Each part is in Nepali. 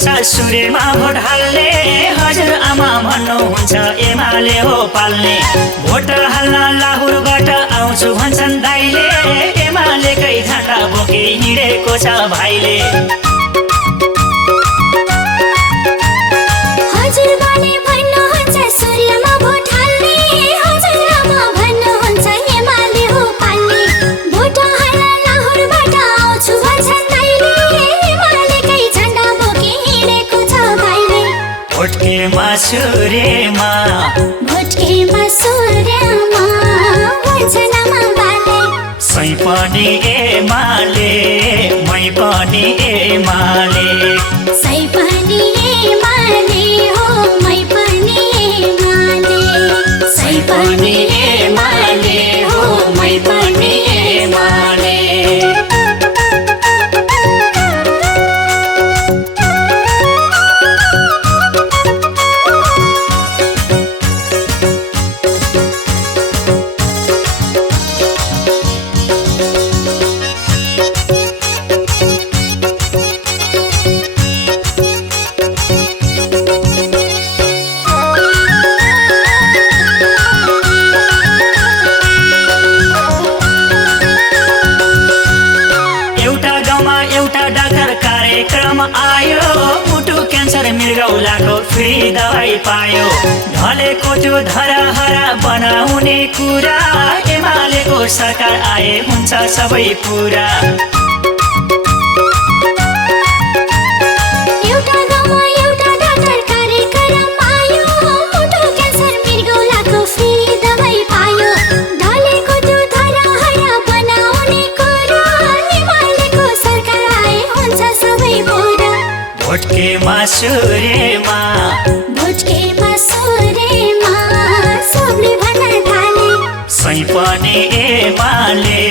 हुन्छ सूर्यमा भोट हाल्ने, हजुरआमा भन्नुहुन्छ एमाले हो पाल्ने। भोट हाल्न लाहुरबाट आउँछु भन्छन् दाइले, एमालेकै झण्डा बोकी हिँडेको छ भाइले। हजुरबाले भन्नुहुन्छ सूर्यमा भोट हाल्ने, हजुरआमा भन्नुहुन्छ एमाले हो पाल्ने। भोट हाल्न लाहुरबाट आउँछु भन्छन् दाइले, एमालेकै झण्डा बोकी हिँडेको छ भाइले। भोटकेमा सूर्यमा, भोटकेमा सूर्यमा भन्छन् आमा बाले। सै पनि एमाले, मै पनि एमाले। सै पनि एमाले हो, मै पनि एमाले। सै पनि एमाले हो, मै पनि एमाले। आयो मुटु क्यान्सर मृगौलाको फ्री दबाई पायो। ढलेको त्यो धराहरा बनाउने कुरा, एमालेको सरकार आए हुन्छ सबै पुरा। एउटा गाउँमा एउटा डाक्टर कार्यक्रम आयो, मुटु क्यान्सर मृगौलाको फ्री दबाई पायो। ढलेको त्यो धराहरा बनाउने कुरा, एमालेको सरकार आए हुन्छ सबै पुरा। भोटकेमा सूर्यमा, भोटकेमा सूर्यमा सबले भन्न थाले। सै पनि एमाले,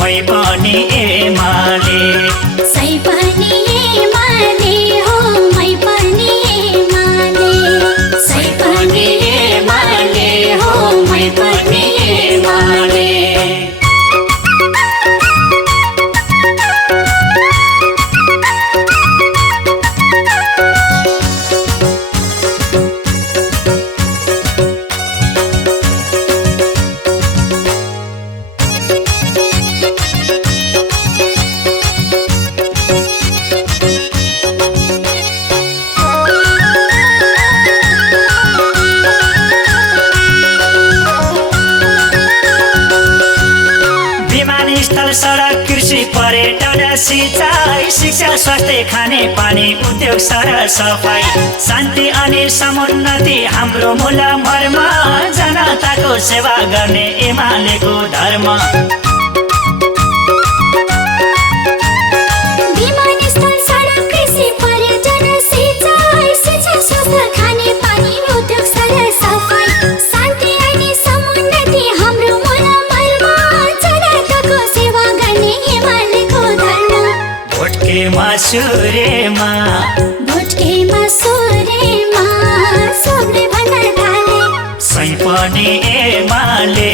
मै पनि एमाले। सै पनि एमाले हो, मै पनि एमाले। सै पनि एमाले हो, मै पनि एमाले। सडक, कृषि, पर्यटन, सिंचाई, शिक्षा, स्वास्थ्य, खाने पानी, उद्योग, सरसफाई, शान्ति अनि समुन्नति हाम्रो मूल मर्म। जनताको सेवा गर्ने एमालेको धर्म। विमानस्थल, सडक, कृषि, पर्यटन, सिंचाई, शिक्षा, स्वास्थ्य, खाने पानी, उद्योग, सरसफाई, शान्ति अनि समुन्नति हाम्रो मूल मर्म। जनताको सेवा गर्ने एमालेको धर्म। भोटकेमा सूर्यमा, भोटकेमा सूर्यमा सबले भन्न थाले। सै पनि एमाले,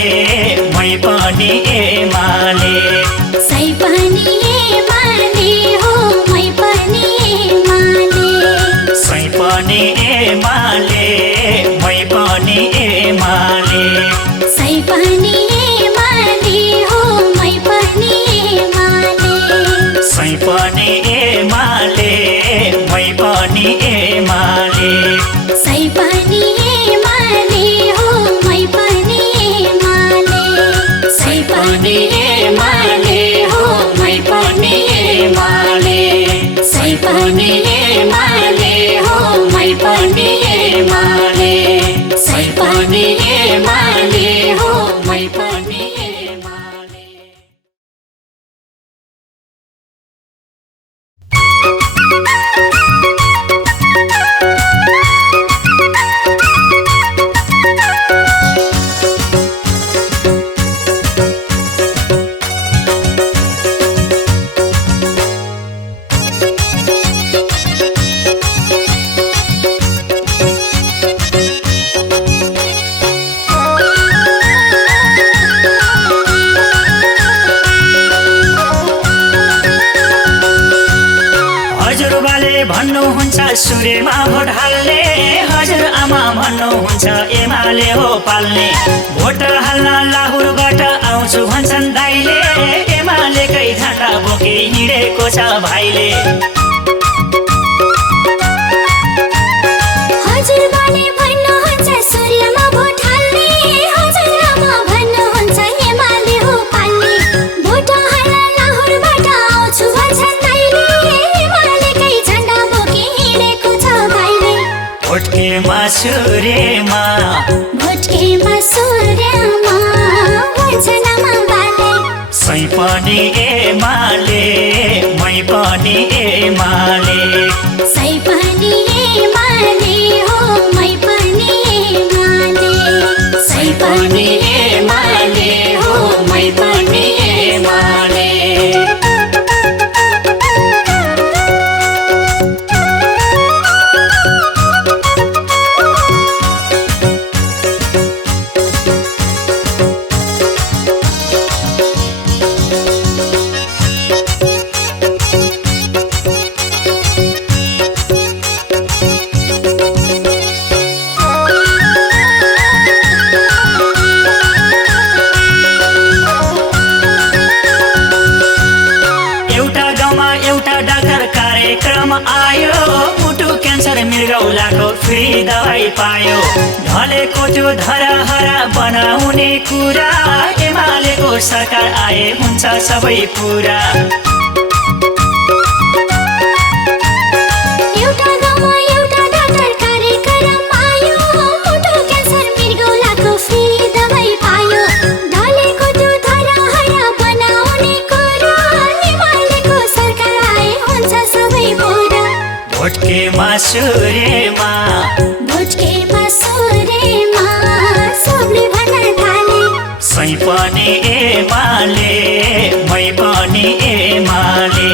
मै पनि एमाले। सै पनि एमाले हो, मै पनि एमाले। सै पनि एमाले, मै पनि एमाले। सै पनि एमाले हो, मै पनि एमाले। सै पनि एमाले, मै पनि एमाले। सै पनि एमाले हो, मै पनि एमाले। सै पनि एमाले हो, मै पनि एमाले। सै पनि एमाले हो, मै पनि एमाले। सै पनि एमाले हो, मै पनि एमाले। सासुरेमा भोट हाल्ने हजुर आमा भन्नुहुन्छ एमाले हो पाल्ने भोट हाल्न लाहुरबाट आउँछु भन्छन् दाइले एमालेकै झण्डा बोके हिँडेको छ भाइले हजुरबाले भन्नुहुन्छ सूर्यमा भोट हाल्ने हजुरआमा भन्नुहुन्छ एमाले हो पाल्ने भोट हाल्न लाहुरबाट आउँछु भन्छन् दाइले एमालेकै झण्डा बोकी हिँडेको छ भाइले भोटकेमा सूर्यमा भन्छन् आमा बाले सै पनि एमाले मै पनि एमाले सै पनि एमाले हो मै पनि एमाले सै पनि एमाले हो मै पनि एमाले आयो मुटु क्यान्सर मृगौलाको फ्री दबाई पायो ढलेको त्यो धराहरा बनाउने कुरा एमालेको सरकार आए हुन्छ सबै पुरा एउटा गाउँमा एउटा डाक्टर कार्यक्रम आयो मुटु क्यान्सर मृगौलाको फ्री दबाई पायो ढलेको त्यो धराहरा बनाउने कुरा एमालेको सरकार आए हुन्छ सबै पुरा भोटकेमा सूर्यमा सबले भन्न थाले सै पनि एमाले मै पनि एमाले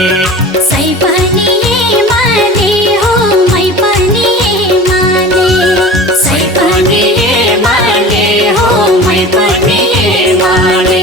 सै पनि एमाले हो मै पनि एमाले सै पनि एमाले हो मै पनि एमाले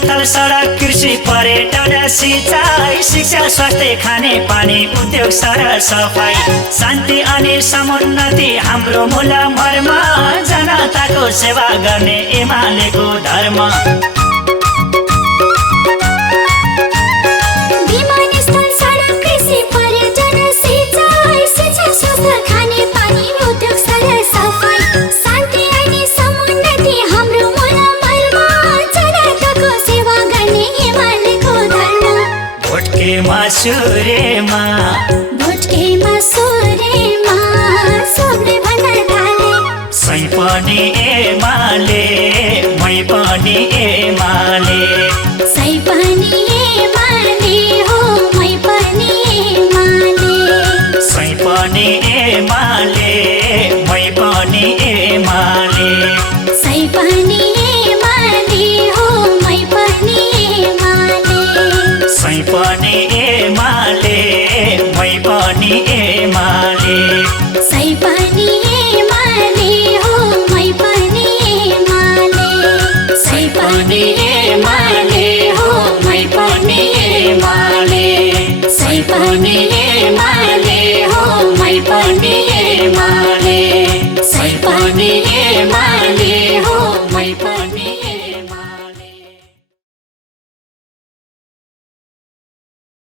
स्थल सडक कृषि पर्यटन सिंचाई शिक्षा स्वास्थ्य खाने पानी उद्योग सर सफाई शान्ति अनि समुन्नति हाम्रो मूल मर्म जनताको सेवा गर्ने एमालेको धर्म विमानस्थल सडक कृषि पर्यटन सिंचाई शिक्षा स्वास्थ्य खाने पानी उद्योग सर सफाई शान्ति अनि समुन्नति हाम्रो मूल मर्म जनताको सेवा गर्ने एमालेको धर्म भोटकेमा सूर्यमा सबले भन्न थाले सै पनि एमाले मै पनि एमाले सै पनि एमाले हो मै पनि एमाले सै पनि एमाले मै पनि एमाले सै पनि एमाले हो मै पनि एमाले सै पनि एमाले मै पनि एमाले सै पनि एमाले हो मै पनि एमाले सै पनि एमाले हो मै पनि एमाले सै पनि